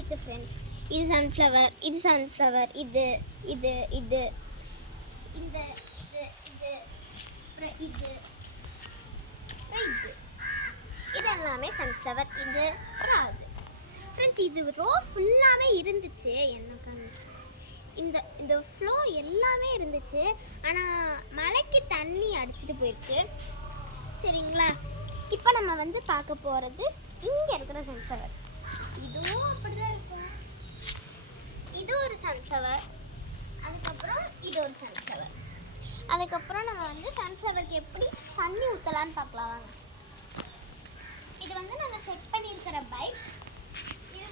வந்துச்சு ஃப்ரெண்ட்ஸ். இது சன்ஃப்ளவர், இது சன்ஃப்ளவர், இது இது இது இந்த இது இது அப்புறம் இது இது இதெல்லாமே சன்ஃப்ளவர். இது அப்புறம் அது ஃப்ரெண்ட்ஸ். இது ரோ ஃபுல்லாகவே இருந்துச்சு. எனக்கு இந்த இந்த ஃப்ளோ எல்லாமே இருந்துச்சு. ஆனால் மழைக்கு தண்ணி அடிச்சிட்டு போயிடுச்சு. சரிங்களா, இப்போ நம்ம வந்து பார்க்க போகிறது இங்கே இருக்கிற சன்ஃப்ளவர். இதுவும் அப்படி தான் இருக்கும். இது ஒரு சன்ஃப்ளவர், அதுக்கப்புறம் இது ஒரு சன்ஃப்ளவர். அதுக்கப்புறம் நம்ம வந்து சன்ஃப்ளவருக்கு எப்படி தண்ணி ஊற்றலான்னு பார்க்கலாம் வாங்க. இது வந்து நம்ம செட் பண்ணியிருக்கிற பைக். இது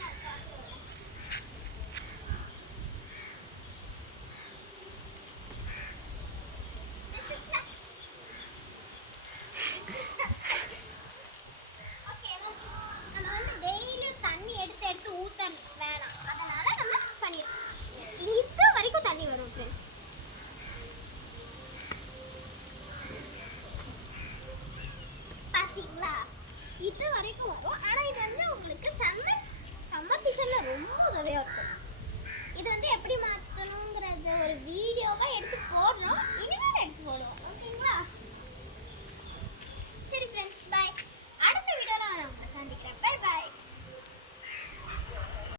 நான் இது வரைக்கும் வரும். ஆனால் இது வந்து உங்களுக்கு சம்மர் சீசனில் ரொம்ப உதவியாக இருக்கும். இது வந்து எப்படி மாற்றணுங்கிறது ஒரு வீடியோவாக எடுத்து